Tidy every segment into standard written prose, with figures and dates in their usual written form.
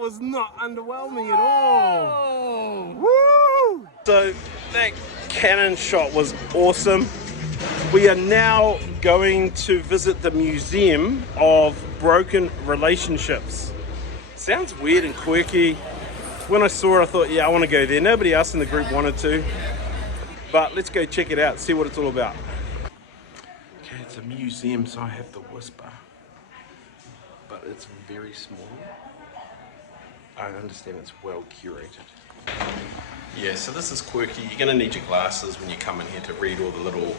was not underwhelming at all. Woo! So that cannon shot was awesome. We are now going to visit the Museum of Broken Relationships. Sounds weird and quirky. When I saw it, I thought, yeah, I want to go there. Nobody else in the group wanted to, but let's go check it out, see what it's all about. Okay, it's a museum, so I have to whisper, but it's very small. I understand it's well curated. Yeah, so this is quirky. You're going to need your glasses when you come in here to read all the little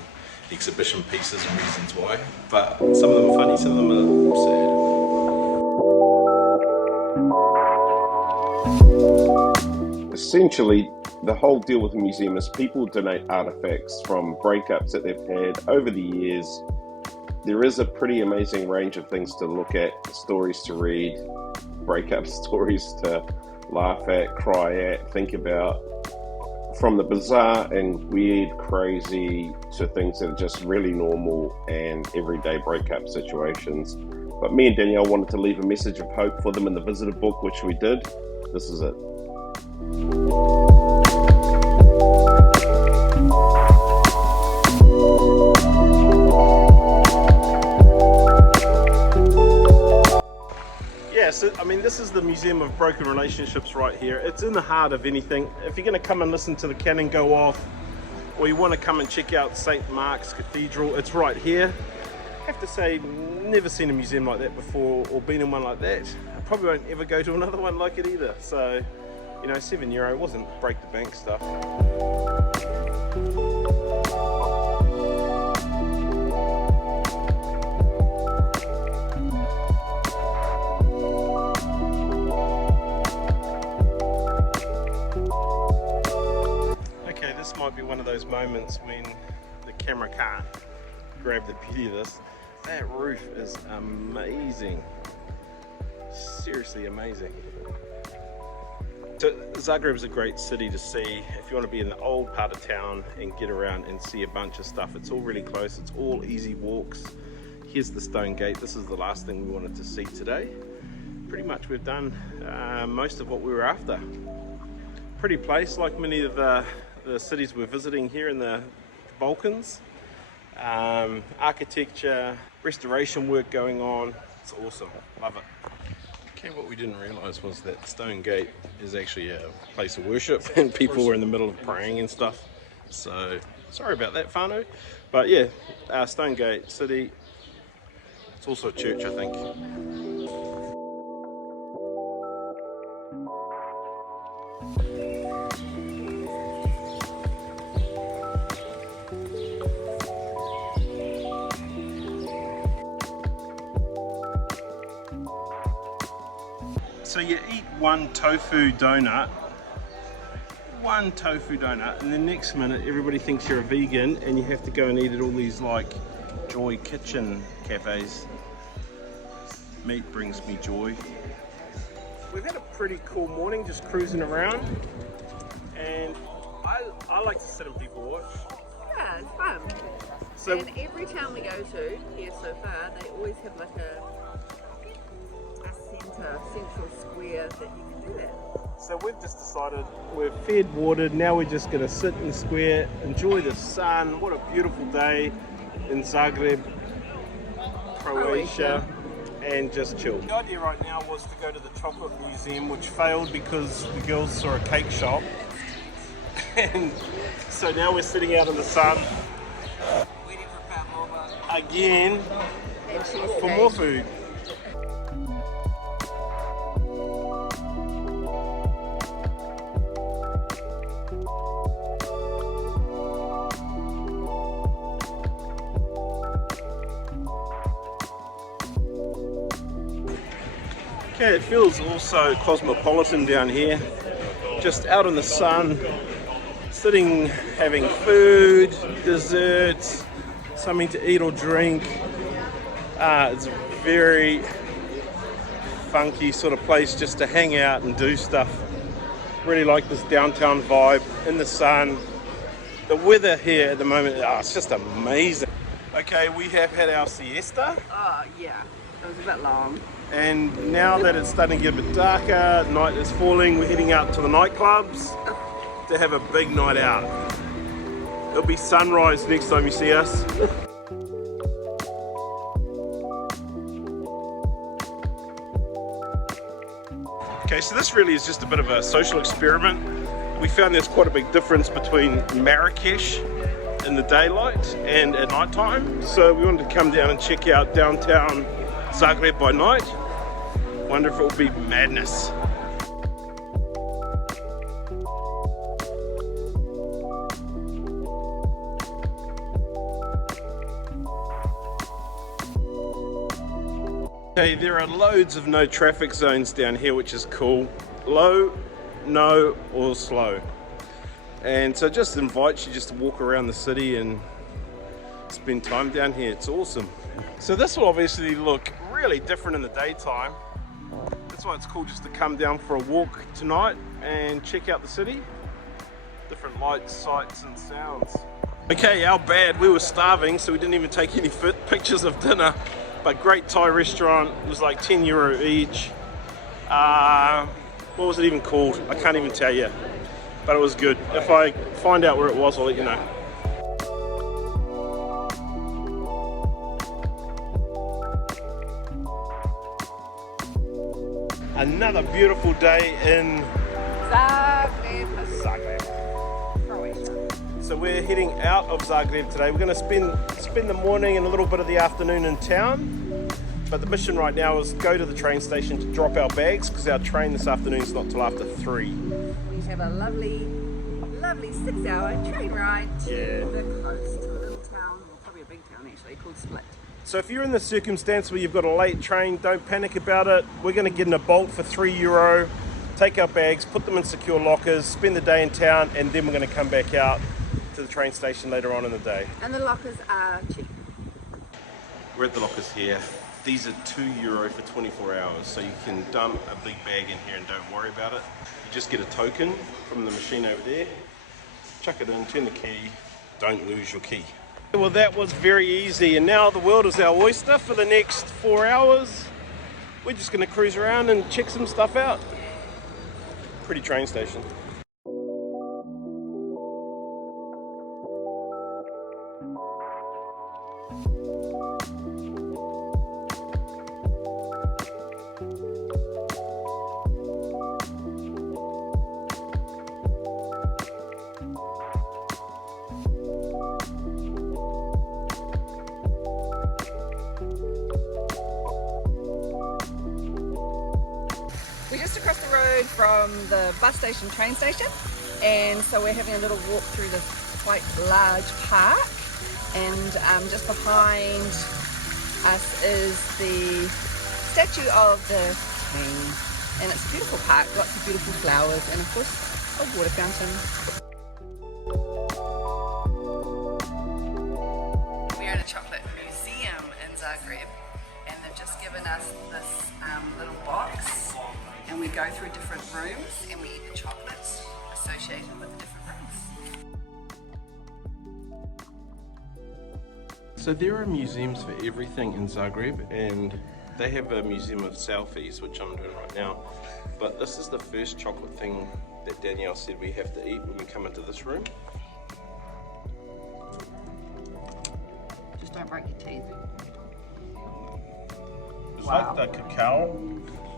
exhibition pieces and reasons why. But some of them are funny, some of them are sad. Essentially, the whole deal with the museum is people donate artifacts from breakups that they've had over the years. There is a pretty amazing range of things to look at, stories to read, breakup stories to laugh at, cry at, think about, from the bizarre and weird, crazy to things that are just really normal and everyday breakup situations. But me and Danielle wanted to leave a message of hope for them in the visitor book, which we did. This is it. So, I mean, this is the Museum of Broken Relationships right here. It's in the heart of anything. If you're going to come and listen to the cannon go off, or you want to come and check out St. Mark's Cathedral, it's right here. I have to say, never seen a museum like that before, or been in one like that. I probably won't ever go to another one like it either. So, you know, €7 wasn't break the bank stuff. Might be one of those moments when the camera can't grab the beauty of this. That roof is amazing, seriously amazing. So Zagreb is a great city to see if you want to be in the old part of town and get around and see a bunch of stuff. It's all really close, it's all easy walks. Here's the stone gate. This is the last thing we wanted to see today. Pretty much we've done most of what we were after. Pretty place, like many of the cities we're visiting here in the Balkans. Architecture, restoration work going on. It's awesome, love it. Okay, what we didn't realize was that Stone Gate is actually a place of worship and people were in the middle of praying and stuff. So, sorry about that, whānau. But yeah, Stone Gate City. It's also a church, I think. So you eat one tofu donut, and the next minute everybody thinks you're a vegan and you have to go and eat at all these like Joy Kitchen cafes. Meat brings me joy. We've had a pretty cool morning just cruising around, and I like to sit and people watch. Yeah, it's fun. So, and every town we go to here so far, they always have like a central square that you can do that. So we've just decided we're fed, watered, now we're just going to sit in the square, enjoy the sun. What a beautiful day in Zagreb, Croatia, and just chill. The idea right now was to go to the chocolate museum, which failed because the girls saw a cake shop. And so now we're sitting out in the sun, waiting for Pavlova again for more food. Okay, it feels also cosmopolitan down here, just out in the sun, sitting, having food, desserts, something to eat or drink. It's a very funky sort of place just to hang out and do stuff. Really like this downtown vibe in the sun. The weather here at the moment, it's just amazing. Okay, we have had our siesta. Yeah. It was a bit long. And now that it's starting to get a bit darker, night is falling, we're heading out to the nightclubs to have a big night out. It'll be sunrise next time you see us. Okay, so this really is just a bit of a social experiment. We found there's quite a big difference between Marrakesh in the daylight and at night time. So we wanted to come down and check out downtown Zagreb by night. Wonder if it will be madness. Okay, there are loads of no traffic zones down here, which is cool. Low, no, or slow. And so it just invites you just to walk around the city and spend time down here. It's awesome. So this will obviously look really different in the daytime. That's why it's cool just to come down for a walk tonight and check out the city. Different lights, sights and sounds. Okay, our bad, we were starving, so we didn't even take any pictures of dinner. But great Thai restaurant, it was like €10 each. What was it even called? I can't even tell you, but it was good. If I find out where it was, I'll let you know. Another beautiful day in Zagreb, Croatia. So we're heading out of Zagreb today. We're going to spend the morning and a little bit of the afternoon in town. But the mission right now is go to the train station to drop our bags because our train this afternoon is not till after 3. We have a lovely 6-hour train ride to the coast, to a little town, or probably a big town actually, called Split. So if you're in the circumstance where you've got a late train, don't panic about it. We're going to get in a Bolt for €3, take our bags, put them in secure lockers, spend the day in town, and then we're going to come back out to the train station later on in the day. And the lockers are cheap. We're at the lockers here. These are €2 for 24 hours, so you can dump a big bag in here and don't worry about it. You just get a token from the machine over there, chuck it in, turn the key, don't lose your key. Well, that was very easy, and now the world is our oyster for the next 4 hours. We're just going to cruise around and check some stuff out. Pretty train station. We're just across the road from the bus station, train station, and so we're having a little walk through this quite large park, and just behind us is the statue of the king, and it's a beautiful park, lots of beautiful flowers, and of course a water fountain. We're at a chocolate museum in Zagreb, and they've just given us this little box, and we go through different rooms and we eat the chocolates associated with the different rooms. So there are museums for everything in Zagreb, and they have a museum of selfies, which I'm doing right now. But this is the first chocolate thing that Danielle said we have to eat when we come into this room. Just don't break your teeth. It's like the cacao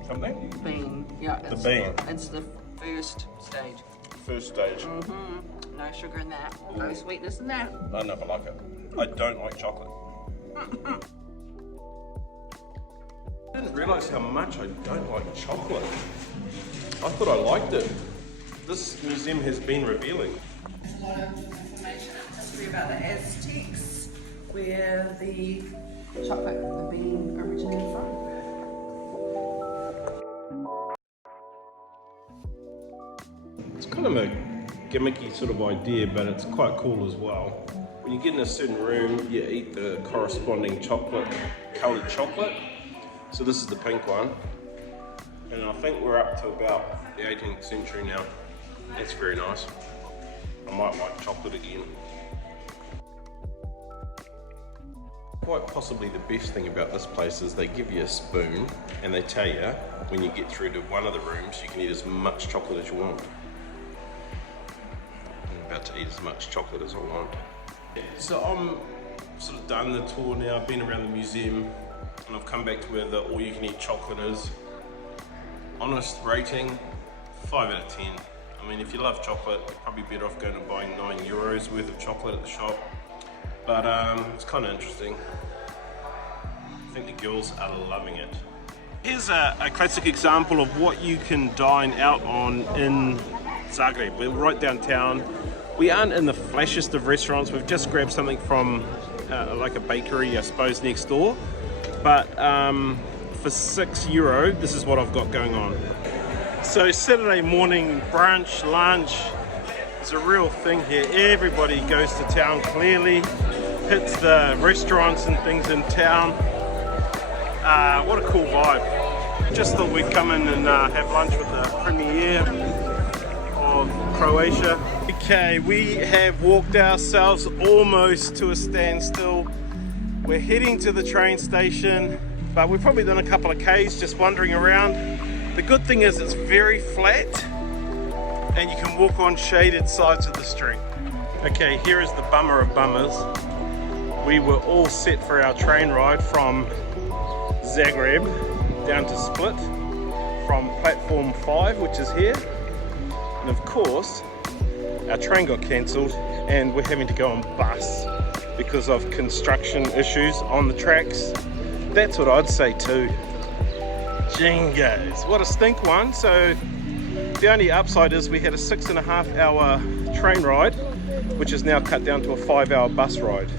something? Bean, yeah. The bean. It's the first stage. First stage. No sugar in that, no sweetness in that. I never like it. I don't like chocolate. I didn't realise how much I don't like chocolate. I thought I liked it. This museum has been revealing. There's a lot of information and history about the Aztecs, where the chocolate, the bean, originated from. It's kind of a gimmicky sort of idea, but it's quite cool as well. When you get in a certain room, you eat the corresponding chocolate, coloured chocolate. So this is the pink one. And I think we're up to about the 18th century now. That's very nice. I might like chocolate again. Quite possibly the best thing about this place is they give you a spoon and they tell you when you get through to one of the rooms you can eat as much chocolate as you want. I'm about to eat as much chocolate as I want. So I'm sort of done the tour now, I've been around the museum and I've come back to where the all-you-can-eat chocolate is. Honest rating, 5 out of 10. I mean, if you love chocolate, you're probably better off going and buying €9 worth of chocolate at the shop. But it's kind of interesting. I think the girls are loving it. Here's a classic example of what you can dine out on in Zagreb. We're right downtown. We aren't in the flashiest of restaurants. We've just grabbed something from like a bakery, I suppose, next door. But for €6, this is what I've got going on. So Saturday morning brunch, lunch is a real thing here. Everybody goes to town, clearly hits the restaurants and things in town. What a cool vibe. Just thought we'd come in and have lunch with the Premier of Croatia. Okay, we have walked ourselves almost to a standstill. We're heading to the train station, but we've probably done a couple of Ks just wandering around. The good thing is it's very flat and you can walk on shaded sides of the street. Okay, here is the bummer of bummers. We were all set for our train ride from Zagreb down to Split from platform 5, which is here. And of course, our train got cancelled and we're having to go on bus because of construction issues on the tracks. That's what I'd say too. Jingos, what a stink one. So the only upside is we had a 6.5 hour train ride, which is now cut down to a 5 hour bus ride.